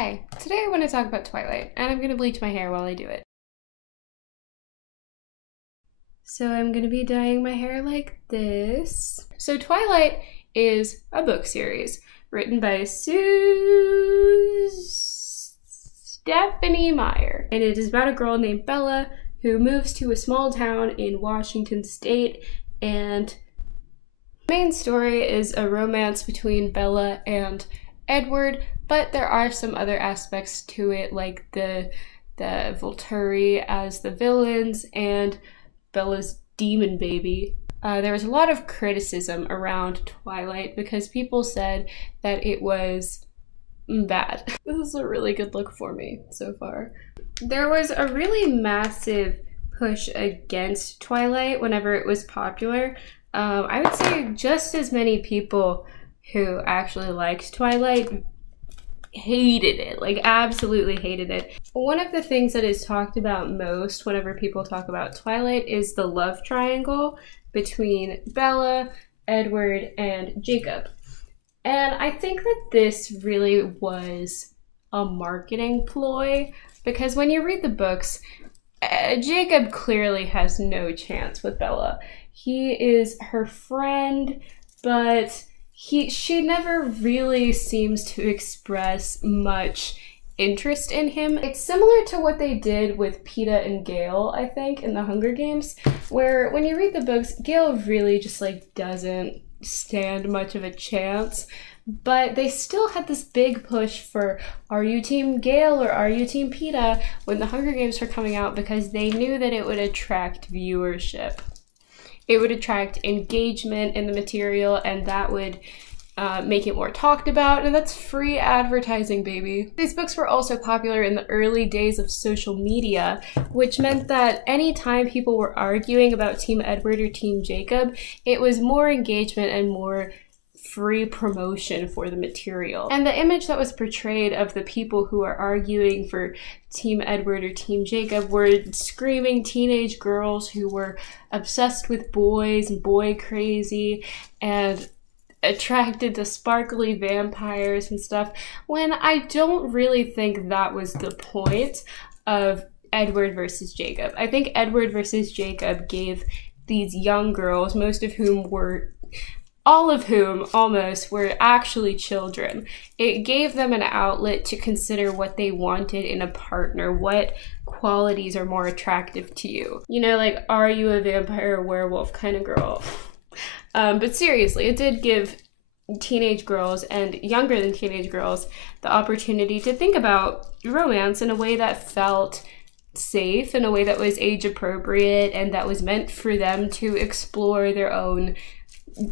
Hi, today I want to talk about Twilight, and I'm going to bleach my hair while I do it. So I'm going to be dyeing my hair like this. So Twilight is a book series written by Stephenie Meyer, and it is about a girl named Bella who moves to a small town in Washington State, and the main story is a romance between Bella and Edward, but there are some other aspects to it, like the Volturi as the villains and Bella's demon baby. There was a lot of criticism around Twilight because people said that it was bad. This is a really good look for me so far. There was a really massive push against Twilight whenever it was popular. I would say just as many people who actually liked Twilight hated it, like absolutely hated it. One of the things that is talked about most whenever people talk about Twilight is the love triangle between Bella, Edward, and Jacob. And I think that this really was a marketing ploy, because when you read the books, Jacob clearly has no chance with Bella. He is her friend, but she never really seems to express much interest in him. It's similar to what they did with Peeta and Gale, I think, in the Hunger Games, where when you read the books, Gale really just like doesn't stand much of a chance, but they still had this big push for, are you team Gale or are you team Peeta, when the Hunger Games were coming out, because they knew that it would attract viewership. It would attract engagement in the material, and that would make it more talked about, and that's free advertising, baby. These books were also popular in the early days of social media, which meant that anytime people were arguing about Team Edward or Team Jacob, it was more engagement and more free promotion for the material. And the image that was portrayed of the people who are arguing for Team Edward or Team Jacob were screaming teenage girls who were obsessed with boys and boy crazy and attracted to sparkly vampires and stuff, when I don't really think that was the point of Edward versus Jacob. I think Edward versus Jacob gave these young girls, all of whom almost were actually children, it gave them an outlet to consider what they wanted in a partner, what qualities are more attractive to you. You know, like, are you a vampire or werewolf kind of girl? But seriously, it did give teenage girls and younger than teenage girls the opportunity to think about romance in a way that felt safe, in a way that was age appropriate, and that was meant for them to explore their own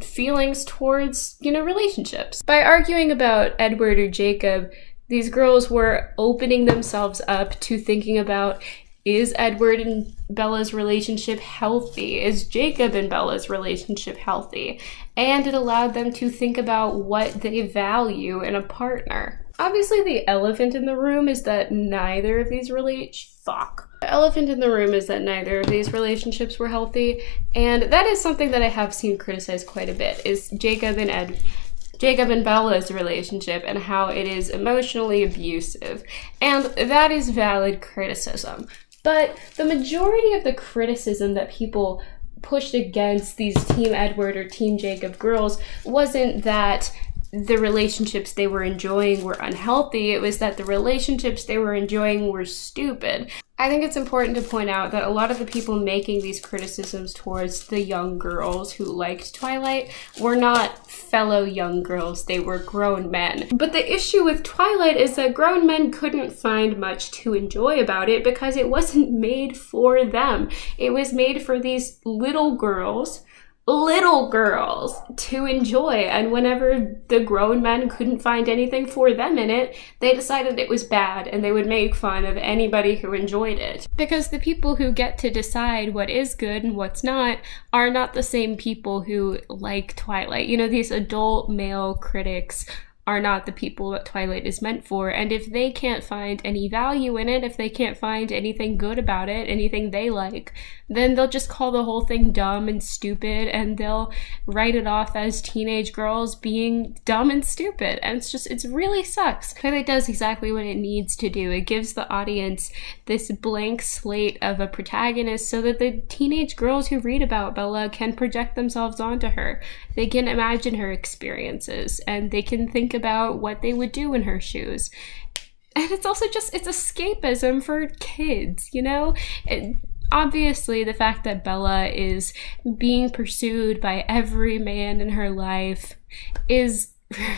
feelings towards, you know, relationships. By arguing about Edward or Jacob, these girls were opening themselves up to thinking about, is Edward and Bella's relationship healthy? Is Jacob and Bella's relationship healthy? And it allowed them to think about what they value in a partner. Obviously, the elephant in the room is that neither of these The elephant in the room is that neither of these relationships were healthy, and that is something that I have seen criticized quite a bit, is Jacob and Bella's relationship and how it is emotionally abusive. And that is valid criticism. But the majority of the criticism that people pushed against these Team Edward or Team Jacob girls wasn't that the relationships they were enjoying were unhealthy, it was that the relationships they were enjoying were stupid. I think it's important to point out that a lot of the people making these criticisms towards the young girls who liked Twilight were not fellow young girls, they were grown men. But the issue with Twilight is that grown men couldn't find much to enjoy about it because it wasn't made for them. It was made for these little girls to enjoy, and whenever the grown men couldn't find anything for them in it, they decided it was bad and they would make fun of anybody who enjoyed it. Because the people who get to decide what is good and what's not are not the same people who like Twilight. You know, these adult male critics are not the people that Twilight is meant for. And if they can't find any value in it, if they can't find anything good about it, anything they like, then they'll just call the whole thing dumb and stupid, and they'll write it off as teenage girls being dumb and stupid. And it really sucks. Twilight does exactly what it needs to do. It gives the audience this blank slate of a protagonist so that the teenage girls who read about Bella can project themselves onto her. They can imagine her experiences, and they can think about what they would do in her shoes. And it's also just, it's escapism for kids, you know? Obviously, the fact that Bella is being pursued by every man in her life is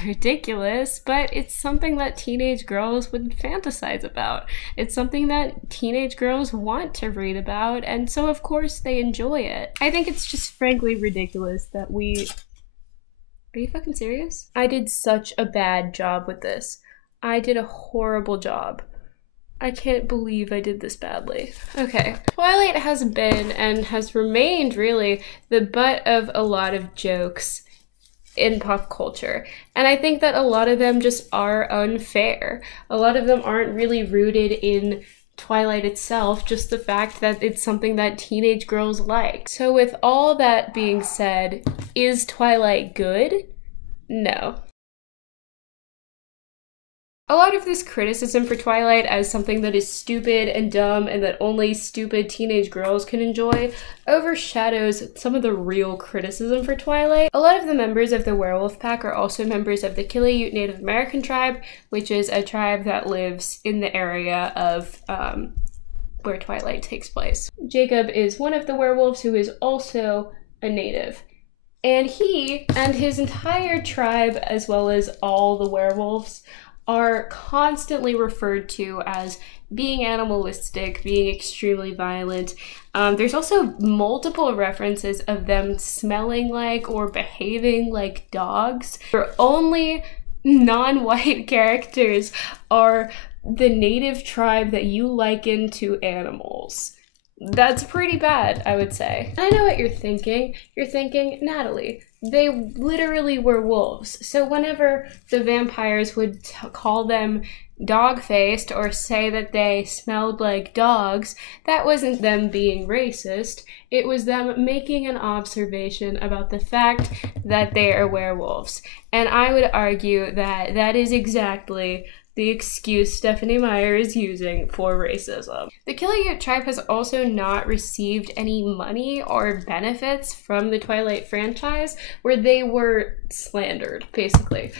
ridiculous, but it's something that teenage girls would fantasize about. It's something that teenage girls want to read about, and so of course they enjoy it. I think it's just frankly ridiculous that Are you fucking serious? I did such a bad job with this. I did a horrible job. I can't believe I did this badly. Okay. Twilight has been, and has remained really, the butt of a lot of jokes in pop culture. And I think that a lot of them just are unfair. A lot of them aren't really rooted in Twilight itself, just the fact that it's something that teenage girls like. So with all that being said, is Twilight good? No. A lot of this criticism for Twilight as something that is stupid and dumb and that only stupid teenage girls can enjoy overshadows some of the real criticism for Twilight. A lot of the members of the werewolf pack are also members of the Quileute Native American tribe, which is a tribe that lives in the area of where Twilight takes place. Jacob is one of the werewolves who is also a native. And he and his entire tribe, as well as all the werewolves, are constantly referred to as being animalistic, being extremely violent. There's also multiple references of them smelling like or behaving like dogs. Their only non-white characters are the native tribe that you liken to animals. That's pretty bad, I would say. I know what you're thinking. You're thinking, Natalie, they literally were wolves. So whenever the vampires would call them dog-faced or say that they smelled like dogs, that wasn't them being racist. It was them making an observation about the fact that they are werewolves. And I would argue that that is exactly the excuse Stephenie Meyer is using for racism. The Quileute tribe has also not received any money or benefits from the Twilight franchise, where they were slandered, basically.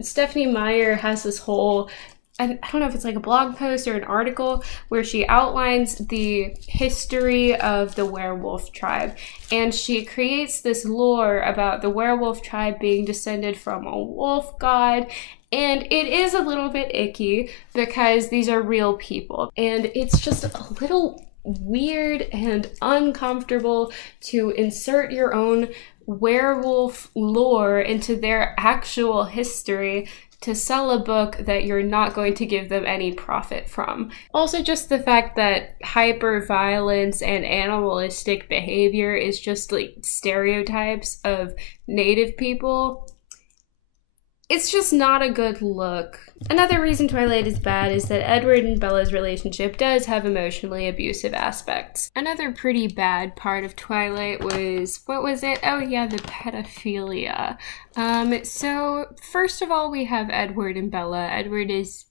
Stephenie Meyer has this whole, I don't know if it's like a blog post or an article, where she outlines the history of the werewolf tribe, and she creates this lore about the werewolf tribe being descended from a wolf god. And it is a little bit icky because these are real people, and it's just a little weird and uncomfortable to insert your own werewolf lore into their actual history to sell a book that you're not going to give them any profit from. Also, just the fact that hyper-violence and animalistic behavior is just like stereotypes of native people. It's just not a good look. Another reason Twilight is bad is that Edward and Bella's relationship does have emotionally abusive aspects. Another pretty bad part of Twilight was, what was it? Oh yeah, the pedophilia. So first of all, we have Edward and Bella. Edward is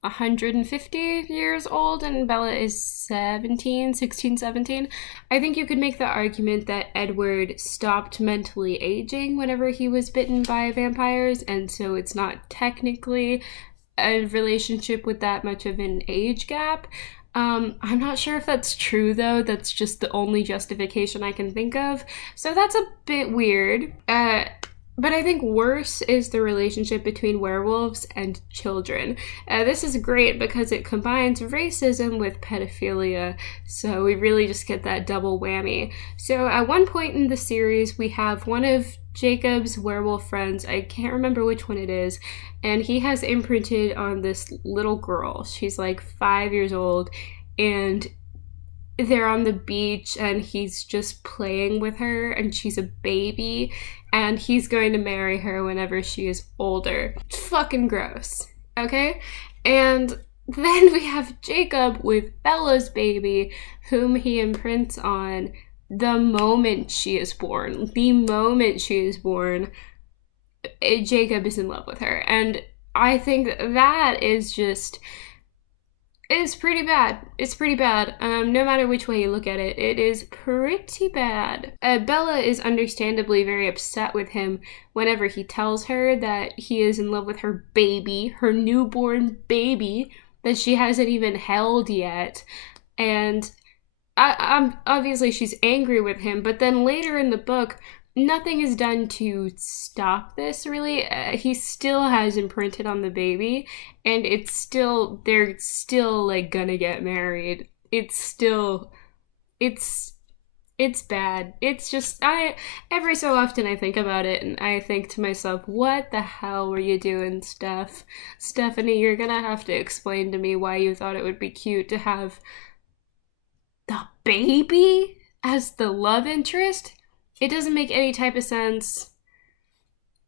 150 years old and Bella is 16, 17. I think you could make the argument that Edward stopped mentally aging whenever he was bitten by vampires, and so it's not technically a relationship with that much of an age gap. I'm not sure if that's true though. That's just the only justification I can think of. So that's a bit weird. But I think worse is the relationship between werewolves and children. This is great because it combines racism with pedophilia, so we really just get that double whammy. So at one point in the series, we have one of Jacob's werewolf friends, I can't remember which one it is, and he has imprinted on this little girl. She's like 5 years old, and they're on the beach and he's just playing with her and she's a baby and he's going to marry her whenever she is older. It's fucking gross, okay? And then we have Jacob with Bella's baby, whom he imprints on the moment she is born. The moment she is born, Jacob is in love with her. And I think that is just... it's pretty bad. It's pretty bad. No matter which way you look at it, it is pretty bad. Bella is understandably very upset with him whenever he tells her that he is in love with her baby, her newborn baby, that she hasn't even held yet. And I'm obviously she's angry with him, but then later in the book, nothing is done to stop this, really. He still has imprinted on the baby, and they're still, like, gonna get married. It's bad. It's just, every so often I think about it, and I think to myself, what the hell were you doing, Steph? Stephanie, you're gonna have to explain to me why you thought it would be cute to have the baby as the love interest. It doesn't make any type of sense,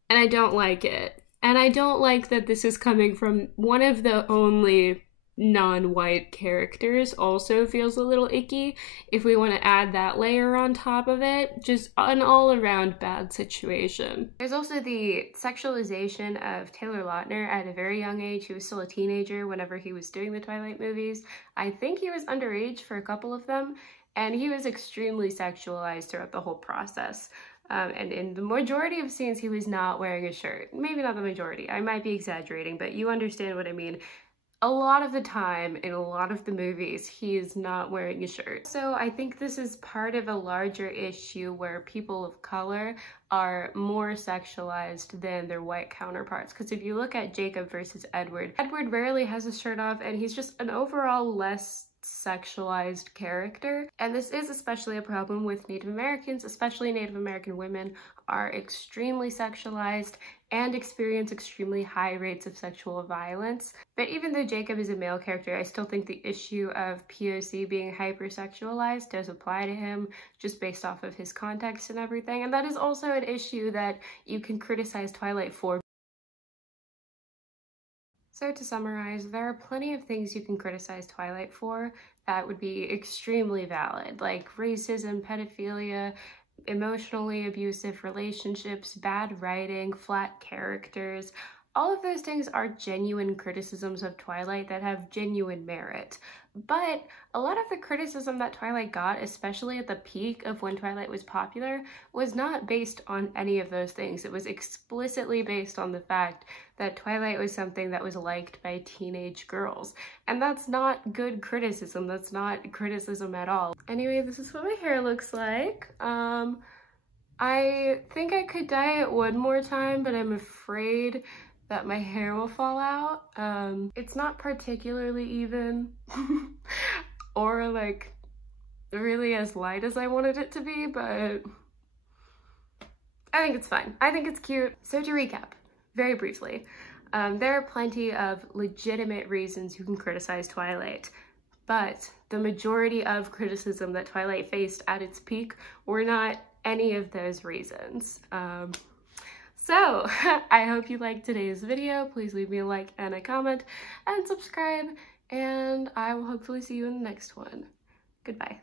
and I don't like it. And I don't like that this is coming from one of the only non-white characters. Also feels a little icky if we want to add that layer on top of it. Just an all-around bad situation. There's also the sexualization of Taylor Lautner at a very young age. He was still a teenager whenever he was doing the Twilight movies. I think he was underage for a couple of them. And he was extremely sexualized throughout the whole process. And in the majority of scenes, he was not wearing a shirt. Maybe not the majority, I might be exaggerating, but you understand what I mean. A lot of the time, in a lot of the movies, he is not wearing a shirt. So I think this is part of a larger issue where people of color are more sexualized than their white counterparts. Because if you look at Jacob versus Edward, Edward rarely has his shirt off, and he's just an overall less sexualized character. And this is especially a problem with Native Americans, especially Native American women are extremely sexualized and experience extremely high rates of sexual violence. But even though Jacob is a male character, I still think the issue of POC being hypersexualized does apply to him just based off of his context and everything. And that is also an issue that you can criticize Twilight for. So to summarize, there are plenty of things you can criticize Twilight for that would be extremely valid, like racism, pedophilia, emotionally abusive relationships, bad writing, flat characters. All of those things are genuine criticisms of Twilight that have genuine merit. But a lot of the criticism that Twilight got, especially at the peak of when Twilight was popular, was not based on any of those things. It was explicitly based on the fact that Twilight was something that was liked by teenage girls. And that's not good criticism. That's not criticism at all. Anyway, this is what my hair looks like. I think I could dye it one more time, but I'm afraid that my hair will fall out. It's not particularly even or like really as light as I wanted it to be, but I think it's fine. I think it's cute. So to recap, very briefly, there are plenty of legitimate reasons you can criticize Twilight, but the majority of criticism that Twilight faced at its peak were not any of those reasons. So, I hope you liked today's video. Please leave me a like and a comment and subscribe, and I will hopefully see you in the next one. Goodbye.